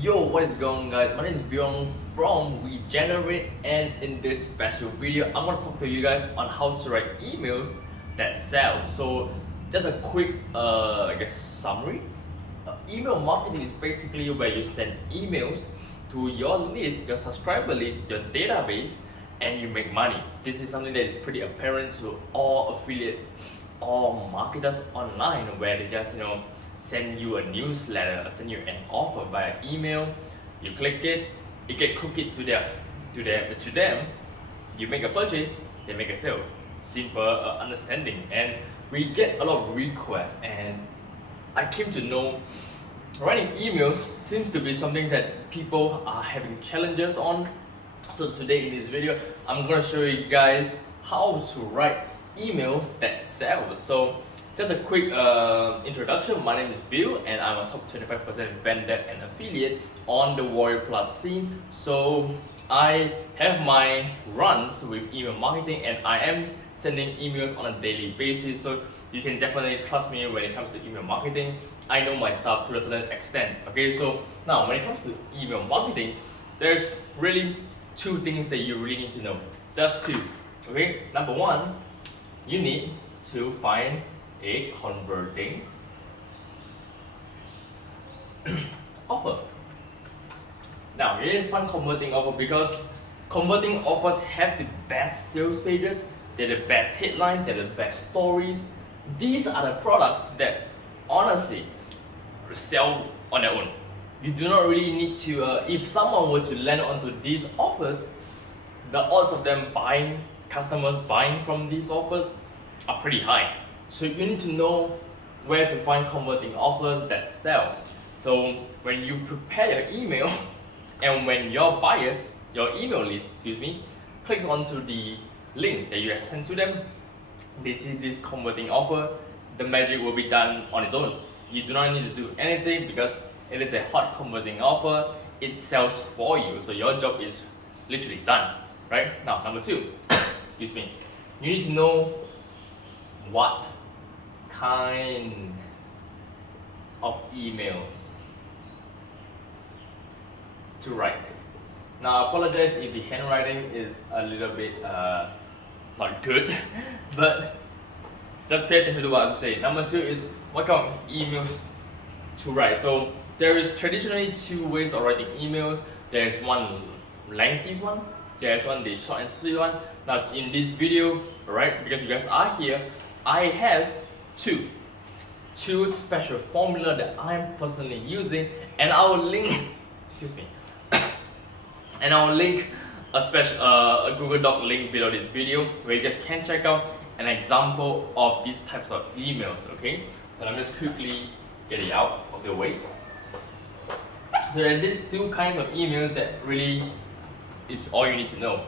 Yo, what is going on, guys? My name is Byung from Regenerate, and in this special video I'm going to talk to you guys on how to write emails that sell. So just a quick summary. Email marketing is basically where you send emails to your list, your subscriber list, your database, and you make money. This is something that is pretty apparent to all affiliates, all marketers online, where they just send you a newsletter, send you an offer via email. You click it, it get cooked to them. You make a purchase, they make a sale. Simple understanding, and we get a lot of requests. And I came to know writing emails seems to be something that people are having challenges on. So today in this video, I'm gonna show you guys how to write emails that sell. So just a quick introduction. My name is Bill, and I'm a top 25% vendor and affiliate on the Warrior Plus scene. So I have my runs with email marketing, and I am sending emails on a daily basis. So you can definitely trust me when it comes to email marketing. I know my stuff to a certain extent. Okay, so now when it comes to email marketing, there's really two things that you really need to know. Just two. Okay, number one, you need to find a converting offer. Now you need to find converting offer because converting offers have the best sales pages, they're the best headlines, they're the best stories. These are the products that honestly sell on their own. You do not really need to, if someone were to land onto these offers, the odds of them buying, customers buying from these offers are pretty high. So you need to know where to find converting offers that sell. So when you prepare your email and when your buyers, your email list, clicks onto the link that you have sent to them, they see this converting offer, the magic will be done on its own. You do not need to do anything because it is a hot converting offer, it sells for you. So your job is literally done, right? Now, number two, you need to know what kind of emails to write. Now, I apologize if the handwriting is a little bit not good, but just pay attention to what I'm saying. Number two is what kind of emails to write. So there is traditionally two ways of writing emails. There is one lengthy one, there is one the short and sweet one. Now in this video, right, because you guys are here, I have two special formula that I'm personally using, and I will link and I will link a special a Google Doc link below this video where you guys can check out an example of these types of emails. Okay, so let me just quickly get it out of the way. So there are these two kinds of emails that really is all you need to know.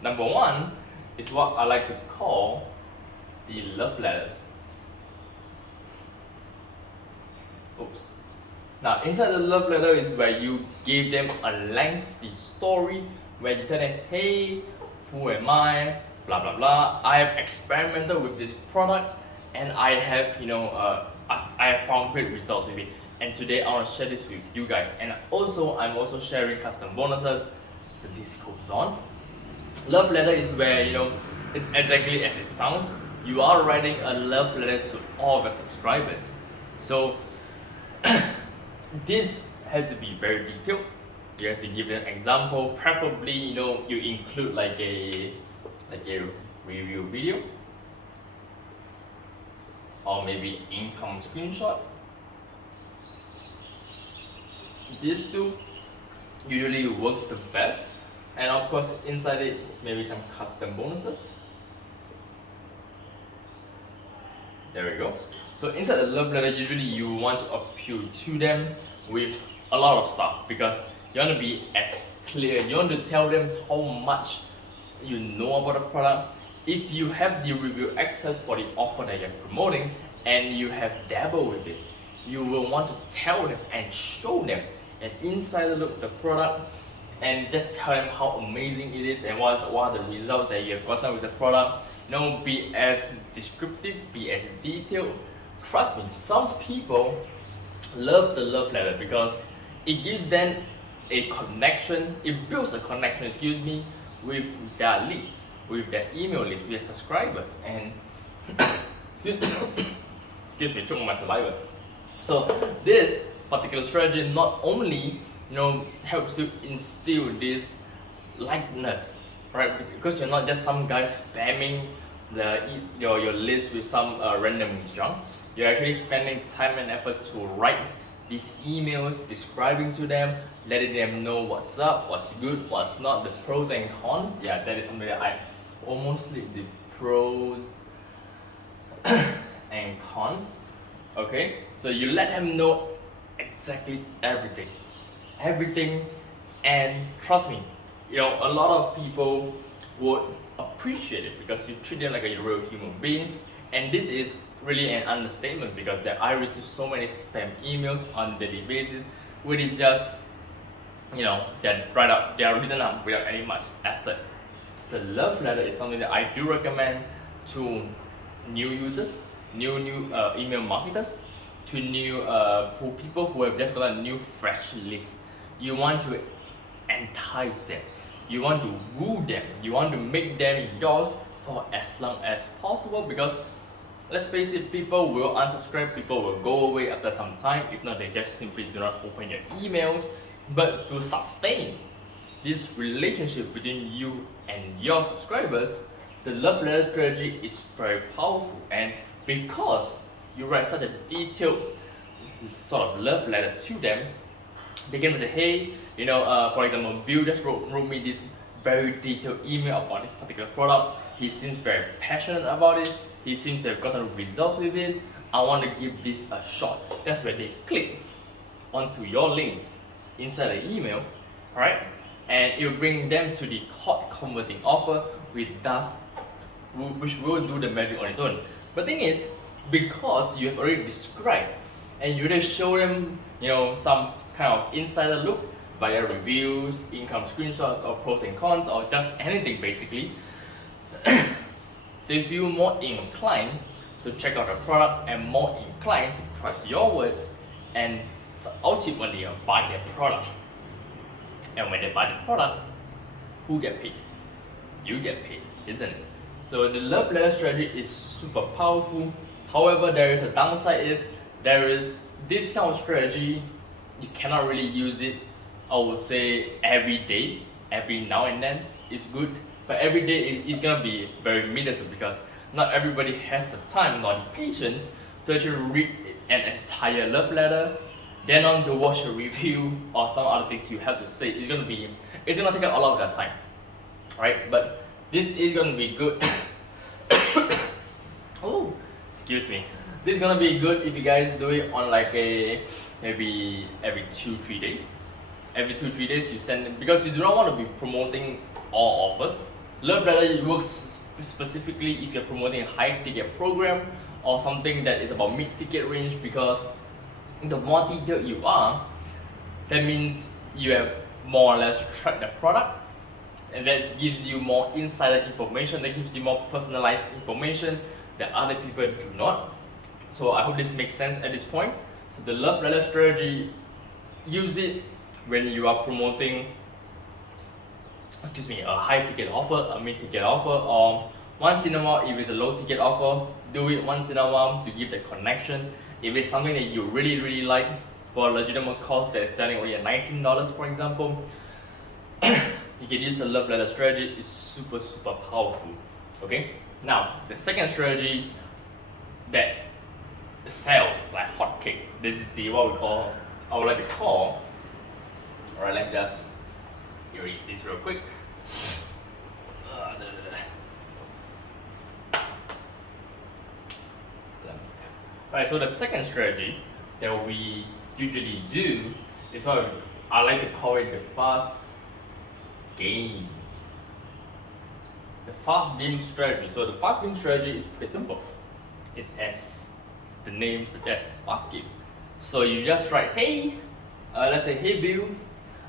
Number one is what I like to call the love letter. Oops. Now inside the love letter is where you give them a lengthy story where you tell them, hey, who am I, blah blah blah, I have experimented with this product and I have I have found great results with it, and today I want to share this with you guys. And also I'm also sharing custom bonuses. The list goes on. Love letter is where it's exactly as it sounds. You are writing a love letter to all of your subscribers. So this has to be very detailed. You have to give an example. Preferably, you include like a review video, or maybe income screenshot. These two usually works the best, and of course inside it maybe some custom bonuses. There we go. So inside the love letter, usually you want to appeal to them with a lot of stuff because you want to be as clear. You want to tell them how much you know about the product. If you have the review access for the offer that you're promoting and you have dabbled with it, you will want to tell them and show them an insider look at the product and just tell them how amazing it is and what are the results that you have gotten with the product. Be as descriptive, be as detailed. Trust me, some people love the love letter because it gives them a connection, it builds a connection, excuse me, with their leads, with their email list, with their subscribers, and excuse me, choke on my saliva. So this particular strategy not only helps you instill this likeness, right? Because you're not just some guy spamming your list with some random junk. You're actually spending time and effort to write these emails, describing to them, letting them know what's up, what's good, what's not, the pros and cons. Yeah, that is something that I almost leave the pros and cons. Okay, so you let them know exactly everything, and trust me, a lot of people would appreciate it because you treat them like a real human being. And this is really an understatement because I receive so many spam emails on a daily basis, which is just they're written up without any much effort. The love letter is something that I do recommend to new users, new email marketers, to new people who have just got a new fresh list. You want to entice them, you want to woo them, you want to make them yours for as long as possible, because let's face it, people will unsubscribe, people will go away after some time. If not, they just simply do not open your emails. But to sustain this relationship between you and your subscribers, the love letter strategy is very powerful. And because you write such a detailed sort of love letter to them, they can say, hey, for example, Bill just wrote me this very detailed email about this particular product. He seems very passionate about it. He seems to have gotten results with it. I want to give this a shot. That's where they click onto your link inside the email, alright? And it will bring them to the hot converting offer, which will do the magic on its own. But the thing is, because you have already described and you already show them, some kind of insider look via reviews, income screenshots, or pros and cons, or just anything basically, they feel more inclined to check out the product and more inclined to trust your words and ultimately buy their product. And when they buy the product, who get paid? You get paid, isn't it? So the love letter strategy is super powerful. However, there is a downside, there is this kind of strategy, you cannot really use it, I would say, every day. Every now and then is good, but every day is gonna be very minuscule because not everybody has the time nor the patience to actually read an entire love letter, then on to watch a review or some other things you have to say. It's gonna take up a lot of their time, right? But this is gonna be good. Oh, excuse me. This is gonna be good if you guys do it on like maybe every 2-3 days. Every 2-3 days you send it, because you do not want to be promoting all offers. Love letter works specifically if you're promoting a high ticket program or something that is about mid ticket range, because the more detailed you are, that means you have more or less tracked the product, and that gives you more insider information, that gives you more personalized information that other people do not. So I hope this makes sense at this point. So the love letter strategy, use it when you are promoting a high ticket offer, a mid ticket offer, or once in a while if it's a low ticket offer, do it once in a while to give that connection. If it's something that you really like for a legitimate cost that is selling only at $19, for example, you can use the love letter strategy. It's super powerful. Okay, now the second strategy that sells like hotcakes, this is I would like to call. Alright, let me just erase this real quick. Alright, so the second strategy that we usually do is what I like to call it the fast game. The fast game strategy. So the fast game strategy is pretty simple. It's as the name suggests, fast game. So you just write, hey, let's say, hey Bill,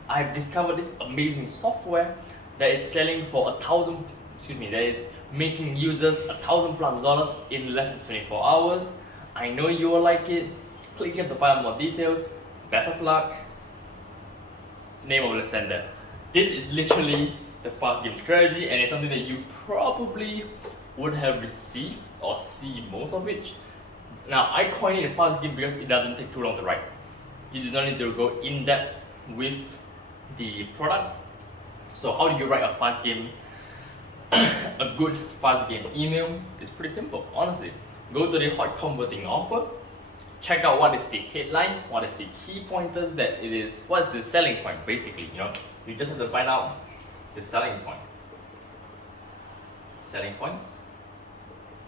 I've discovered this amazing software that is selling for that is making users $1,000+ in less than 24 hours. I know you will like it. Click here to find out more details. Best of luck. Name of the sender. This is literally the fast game strategy, and it's something that you probably would have received or see most of it. Now, I coined it a fast game because it doesn't take too long to write. You do not need to go in depth with the product. So how do you write a fast game, a good fast game email? It's pretty simple, honestly. Go to the hot converting offer, check out what is the headline, what is the key pointers that it is, what's the selling point basically, you just have to find out the selling point. Selling points.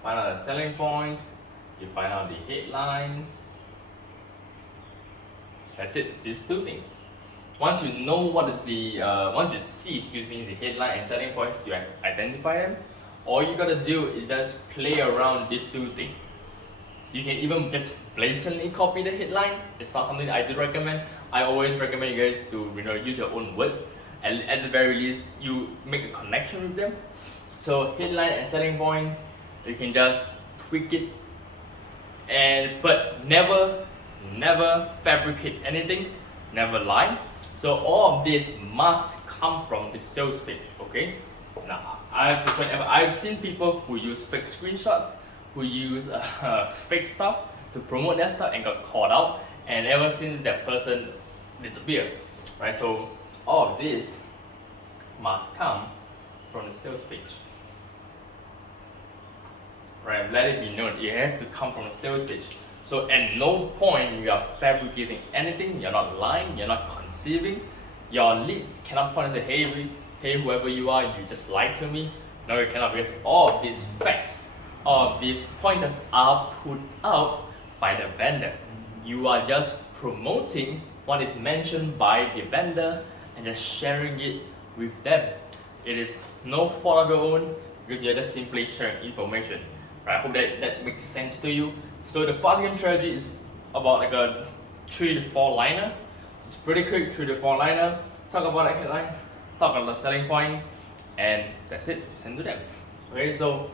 Find out the selling points, you find out the headlines. That's it, these two things. Once you know what is the, once you see, the headline and selling points, you identify them. All you gotta do is just play around these two things. You can even just blatantly copy the headline. It's not something that I do recommend. I always recommend you guys to use your own words, and at the very least, you make a connection with them. So headline and selling point, you can just tweak it, but never fabricate anything, never lie. So all of this must come from the sales page, okay? Now, I've seen people who use fake screenshots, who use fake stuff to promote their stuff and got caught out, and ever since that person disappeared, right? So all of this must come from the sales page, right? Let it be known, it has to come from the sales page. So at no point you are fabricating anything, you're not lying, you're not conceiving. Your leads cannot point and say, hey, whoever you are, you just lied to me. No, you cannot, because all of these facts, all of these pointers are put out by the vendor. You are just promoting what is mentioned by the vendor and just sharing it with them. It is no fault of your own, because you're just simply sharing information. Right? I hope that makes sense to you. So the fast game strategy is about like a 3 to 4 liner. It's pretty quick, 3 to 4 liner. Talk about the headline, talk about the selling point, and that's it. Send to them. Okay, so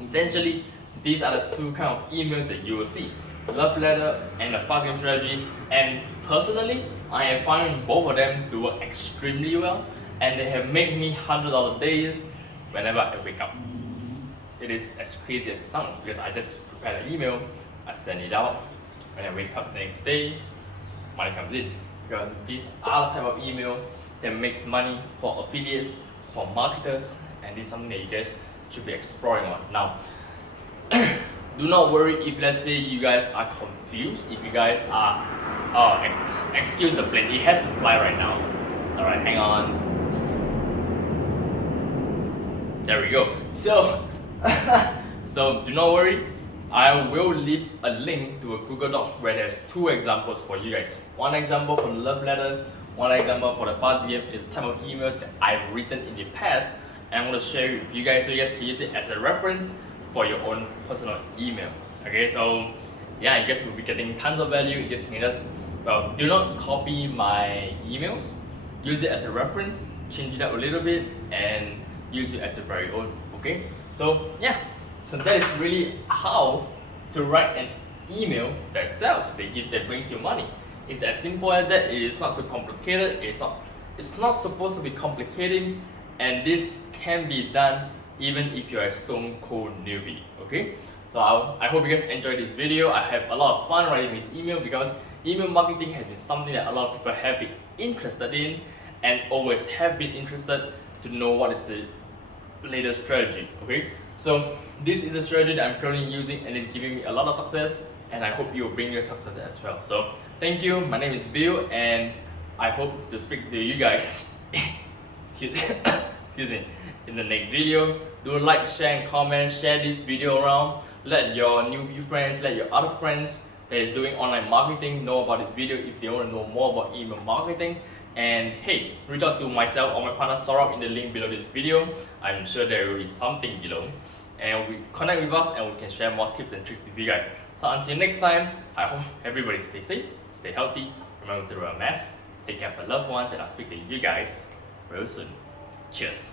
essentially these are the two kind of emails that you will see: love letter and the fast game strategy. And personally, I have found both of them to work extremely well, and they have made me $100 days whenever I wake up. It is as crazy as it sounds, because I just prepare an email, I send it out, when I wake up the next day, money comes in. Because these are the type of email that makes money for affiliates, for marketers, and this is something that you guys should be exploring on. Now, do not worry if, let's say, you guys are confused, if you guys are, excuse the plane, it has to fly right now. Alright, hang on. There we go. So do not worry, I will leave a link to a Google Doc where there's 2 examples for you guys. One example for the love letter, one example for the fast game is the type of emails that I've written in the past, and I'm going to share it with you guys so you guys can use it as a reference for your own personal email. Okay, so yeah, you guys will be getting tons of value. You guys can just, well, do not copy my emails, use it as a reference, change it up a little bit, and use it as your very own. Okay, so yeah, so that is really how to write an email that sells, that brings you money. It's as simple as that. It is not too complicated. It's not supposed to be complicating, and this can be done even if you're a stone cold newbie. Okay, so I hope you guys enjoyed this video. I have a lot of fun writing this email, because email marketing has been something that a lot of people have been interested in, and always have been interested to know what is the latest strategy. Okay, so this is the strategy that I'm currently using, and it's giving me a lot of success, and I hope you will bring your success as well. So thank you. My name is Bill, and I hope to speak to you guys excuse me, in the next video. Do like, share, and comment. Share this video around. Let your newbie friends, let your other friends that is doing online marketing know about this video if they want to know more about email marketing. And hey, reach out to myself or my partner Saurabh in the link below this video. I'm sure there will be something below, and we connect with us and we can share more tips and tricks with you guys. So until next time, I hope everybody stay safe, stay healthy, remember to wear a mask, take care of your loved ones, and I'll speak to you guys real soon. Cheers.